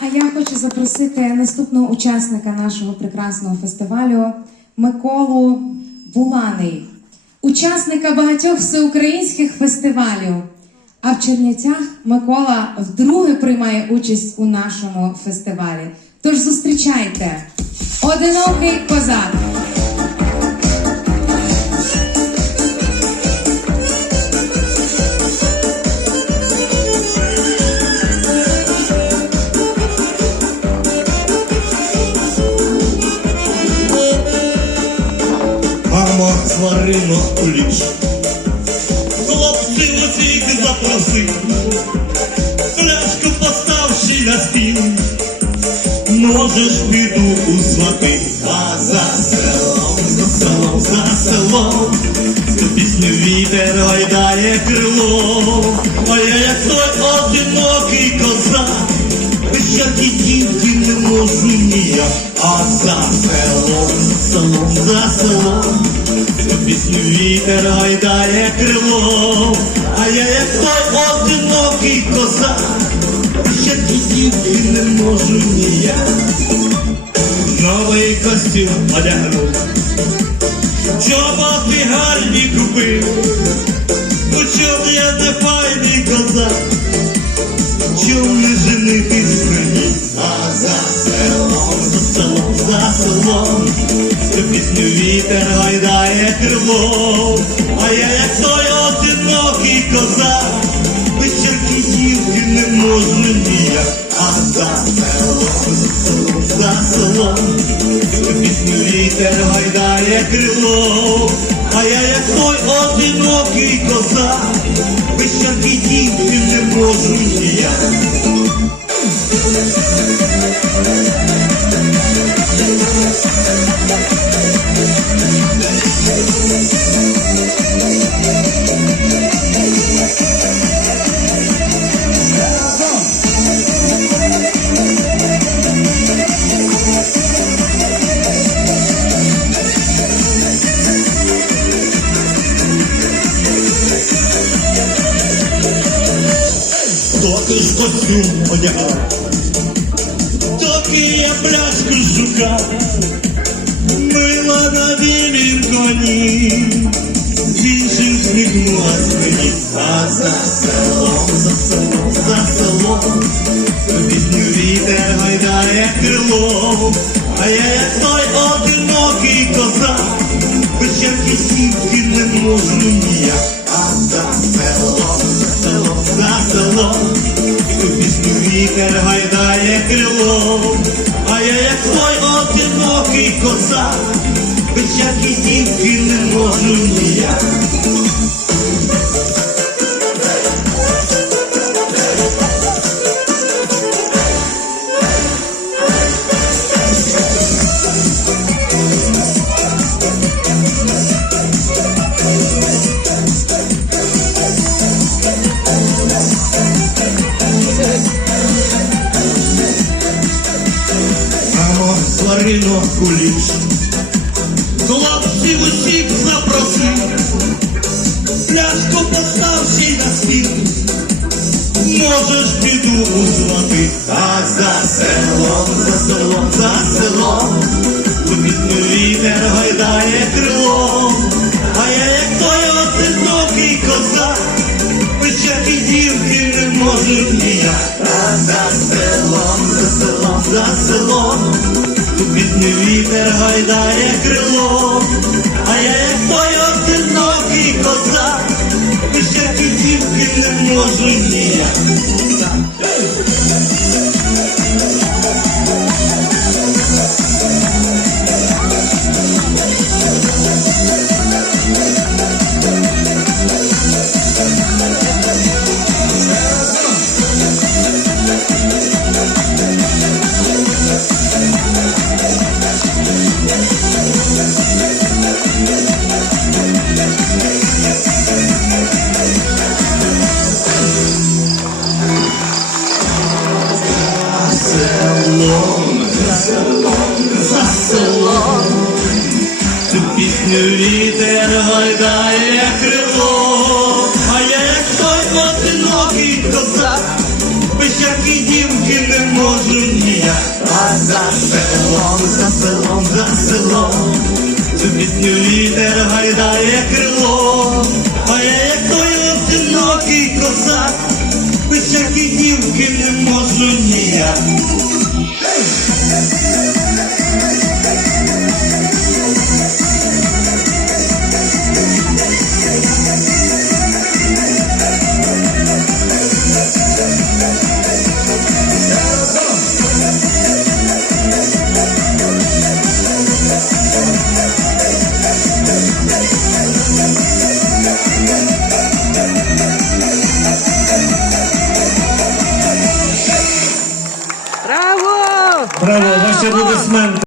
А я хочу запросити наступного учасника нашого прекрасного фестивалю Миколу Буланий, учасника багатьох всеукраїнських фестивалів. А в Чернівцях Микола вдруге приймає участь у нашому фестивалі. Тож зустрічайте одинокий козак. Сваримо у. Хлопці усіх запроси, пляшку поставши на стіл. Можеш піду у свати, а за селом, за селом, за селом, цю пісню вітер гойдає крило, а я як той одинокий козак, що ті дівки не можу ніяк, а за селом, за селом, за селом, цю пісню вітер гойдає крило, а я як той одинокий козак, що ті не можу ніяк. Новий костюм одягнув, чоботи гарні купив, чому я не файний козак, чом не женитись мені, а за селом, за селом, за селом, цю пісню вітер гайдає крилом, а я як той одинокий козак, вечірки дівки не можу ніяк, а за селом, за селом, пісню вітер гайдає крилом, а я як той одинокий козак, вечірки дівки не можу ніяк. Доки ж костюм одягав, доки я пляшку шукав, мила на білім коні, іншим сміхнулась мені, а за селом, за селом, за селом, вітер гайдає крилом, а я як той одинокий козак, вечірки сімки не можу ніяк. Сварino куліш, хлопців усіх запросив, пляшку поставши на стіл, можеш піду у свати, а за селом, за селом, за селом, помітно вітер гайдає крилом, а я як той одинокий козак, Печаки дівки не можуть ніяк, а за селом, за селом, за селом, тут вітер гайдає крилом, а я як той одинокий козак, Печаки дівки не можу ніяк. Цю вітер гайдає крило, а я як той одинокий козак, без всяких дівки не можу ніяк. Браво, ваші аплодисменти!